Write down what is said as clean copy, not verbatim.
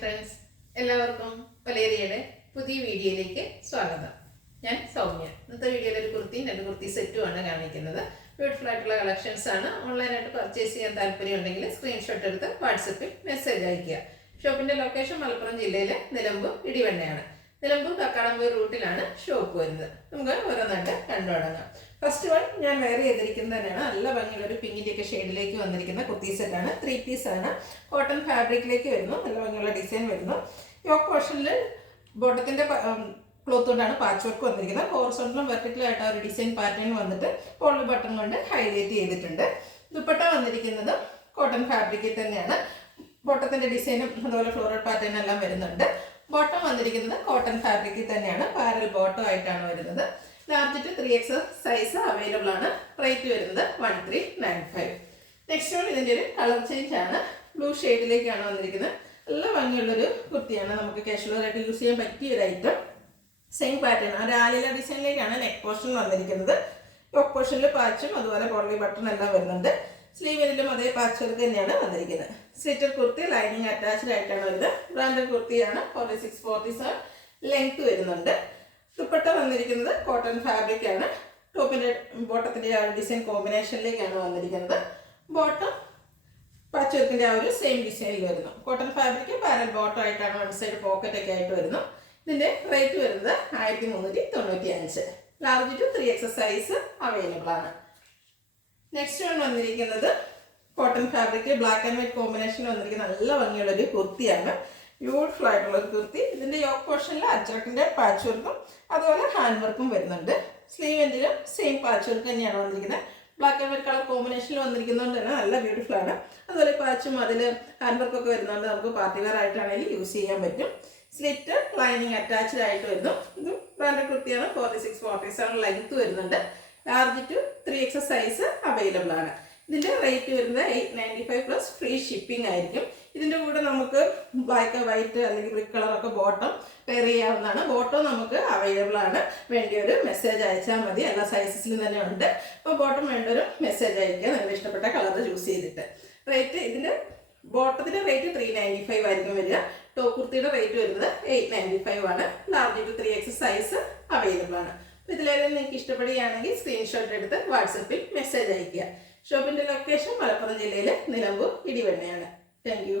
Friends, എല്ലാവർക്കും വലേറിയയുടെ പുതിയ വീഡിയോയിലേക്ക് സ്വാഗതം. ഞാൻ സൗമ്യ. ഇന്നത്തെ വീഡിയോയിൽ ഒരു കുർത്തിയും രണ്ട് കുർത്തി സെറ്റുമാണ് കാണിക്കുന്നത്. ബ്യൂട്ടിഫുൾ ആയിട്ടുള്ള കളക്ഷൻസ് ആണ്. ഓൺലൈനായിട്ട് പർച്ചേസ് ചെയ്യാൻ താല്പര്യം ഉണ്ടെങ്കിൽ സ്ക്രീൻഷോട്ട് എടുത്ത് വാട്സപ്പിൽ മെസ്സേജ് അയയ്ക്കുക. ഷോപ്പിന്റെ ലൊക്കേഷൻ മലപ്പുറം ജില്ലയിലെ നിലമ്പൂർ ഇടിവണ്ണയാണ്. നിലമ്പൂർ കക്കാടംപൊയിൽ റൂട്ടിലാണ് ഷോപ്പ് വരുന്നത്. നമുക്ക് ഓരോന്നായിട്ട് കണ്ടു തുടങ്ങാം. ഫസ്റ്റ് വൺ ഞാൻ വെയർ ചെയ്തിരിക്കുന്നത് തന്നെയാണ്. നല്ല ഭംഗിയുള്ള ഒരു പിങ്കിൻ്റെയൊക്കെ ഷെയ്ഡിലേക്ക് വന്നിരിക്കുന്ന കുർത്തി സെറ്റാണ്. 3 പീസ് ആണ്. കോട്ടൺ ഫാബ്രിക്കിലേക്ക് വരുന്നു. നല്ല ഭംഗിയുള്ള ഡിസൈൻ വരുന്നു. യോക്ക് പോർഷനിൽ ബോട്ടത്തിൻ്റെ ക്ലോത്ത് കൊണ്ടാണ് പാച്ച് വർക്ക് വന്നിരിക്കുന്നത്. ഹോറിസോണ്ടലും വെർട്ടിക്കലായിട്ട് ആ ഒരു ഡിസൈൻ പാറ്റേൺ വന്നിട്ട് കോളർ ബട്ടൺ കൊണ്ട് ഹൈലൈറ്റ് ചെയ്തിട്ടുണ്ട്. ദുപ്പട്ട വന്നിരിക്കുന്നത് കോട്ടൺ ഫാബ്രിക്കിൽ തന്നെയാണ്. ബോട്ടത്തിൻ്റെ ഡിസൈനും അതുപോലെ ഫ്ലോറൽ പാറ്റേൺ എല്ലാം വരുന്നുണ്ട്. ബോട്ടം വന്നിരിക്കുന്നത് കോട്ടൺ ഫാബ്രിക്കിൽ തന്നെയാണ്. പാരൽ ബോട്ടം ആയിട്ടാണ് വരുന്നത്. Large to 3X size available ആണ്. റേറ്റ് വരുന്നത് 1395. നെക്സ്റ്റ് വൺ ഇതിൻ്റെ ഒരു കളർ ചേഞ്ച് ആണ്. ബ്ലൂ ഷെയ്ഡിലേക്കാണ് വന്നിരിക്കുന്നത്. നല്ല ഭംഗിയുള്ളൊരു കുർത്തിയാണ്. നമുക്ക് കാഷ്വൽ ആയിട്ട് യൂസ് ചെയ്യാൻ പറ്റിയ ഒരു ഐറ്റം. സെയിം പാറ്റേൺ ഒരു ആലില ഡിസൈനിലേക്കാണ് നെക്ക് പോർഷൻ വന്നിരിക്കുന്നത്. യോക്ക് പോർഷനിൽ പാച്ചും അതുപോലെ കോളി ബട്ടൺ എല്ലാം വരുന്നുണ്ട്. സ്ലീവിലും അതേ പാച്ച് വർക്ക് തന്നെയാണ് വന്നിരിക്കുന്നത്. സ്ലിറ്റർ കുർത്തി ലൈനിങ് അറ്റാച്ച്ഡ് ആയിട്ടാണ് വരുന്നത്. ബ്രാൻഡഡ് കുർത്തിയാണ്. 46-47 ലെങ്ത് വരുന്നുണ്ട്. ദുപ്പട്ട വന്നിരിക്കുന്നത് കോട്ടൺ ഫാബ്രിക് ആണ്. ടോപ്പിൻ്റെ ബോട്ടത്തിൻ്റെ ആ ഒരു ഡിസൈൻ കോമ്പിനേഷനിലേക്കാണ് വന്നിരിക്കുന്നത്. ബോട്ടം പാച്ച് വർക്കിൻ്റെ ആ ഒരു സെയിം ഡിസൈനിൽ വരുന്നു. കോട്ടൺ ഫാബ്രിക് പാരൽ ബോട്ടം ആയിട്ടാണ്. വൺ സൈഡ് പോക്കറ്റ് ഒക്കെ ആയിട്ട് വരുന്നു. ഇതിൻ്റെ റേറ്റ് വരുന്നത് 1395. Large to 3X size available ആണ്. നെക്സ്റ്റ് വൺ വന്നിരിക്കുന്നത് cotton fabric black and white combination വന്നിരിക്കുന്ന നല്ല ഭംഗിയുള്ളൊരു കുർത്തിയാണ്. ബ്യൂട്ടിഫുൾ ആയിട്ടുള്ളൊരു കുർത്തി. ഇതിൻ്റെ യോക്ക് പോർഷനിൽ അച്ചടക്കിൻ്റെ പാച്ച് വർക്കും അതുപോലെ ഹാൻഡ് വർക്കും വരുന്നുണ്ട്. സ്ലീവിൻ്റെയും സെയിം പാച്ച് വർക്ക് തന്നെയാണ് വന്നിരിക്കുന്നത്. ബ്ലാക്ക് ആൻഡ് വൈറ്റ് കളർ കോമ്പിനേഷനിൽ വന്നിരിക്കുന്നതുകൊണ്ട് തന്നെ നല്ല ബ്യൂട്ടിഫുൾ ആണ്. അതുപോലെ പാച്ചും അതിൽ ഹാൻഡ് വർക്കൊക്കെ വരുന്നതുകൊണ്ട് നമുക്ക് പാർട്ടി വെയർ ആയിട്ടാണെങ്കിൽ യൂസ് ചെയ്യാൻ പറ്റും. സ്ലിറ്റ് ലൈനിങ് അറ്റാച്ച്ഡ് ആയിട്ട് വരുന്നു. ഇതും ബ്രാൻഡഡ് കുർത്തിയാണ്. 46-47 ലെങ്ത് വരുന്നുണ്ട്. Large to 3X size available ആണ്. ഇതിൻ്റെ റേറ്റ് വരുന്നത് 895 പ്ലസ് ഫ്രീ ഷിപ്പിംഗ് ആയിരിക്കും. ഇതിൻ്റെ കൂടെ നമുക്ക് ബ്ലാക്ക് വൈറ്റ് അല്ലെങ്കിൽ ബ്രിക്ക് കളറൊക്കെ ബോട്ടം പെയർ ചെയ്യാവുന്നതാണ്. ബോട്ടം നമുക്ക് അവൈലബിൾ ആണ്. വേണ്ടിയൊരു മെസ്സേജ് അയച്ചാൽ മതി. എല്ലാ സൈസസിലും തന്നെ ഉണ്ട്. അപ്പോൾ ബോട്ടം വേണ്ടൊരു മെസ്സേജ് അയക്കുക, നിങ്ങൾ ഇഷ്ടപ്പെട്ട കളർ ചൂസ് ചെയ്തിട്ട്. റേറ്റ് ഇതിൻ്റെ ബോട്ടത്തിൻ്റെ റേറ്റ് 395 ആയിരിക്കും വരിക. ടോപ്പ് കുർത്തിയുടെ റേറ്റ് വരുന്നത് 895 ആണ്. Large to 3X size available ആണ്. അപ്പോൾ ഇതിലേതെങ്കിലും നിങ്ങൾക്ക് ഇഷ്ടപ്പെടുകയാണെങ്കിൽ സ്ക്രീൻഷോട്ട് എടുത്ത് വാട്സപ്പിൽ മെസ്സേജ് അയയ്ക്കുക. ഷോപ്പിൻ്റെ ലൊക്കേഷൻ മലപ്പുറം ജില്ലയിലെ നിലമ്പൂർ ഇടിവണ്ണയാണ്. Thank you.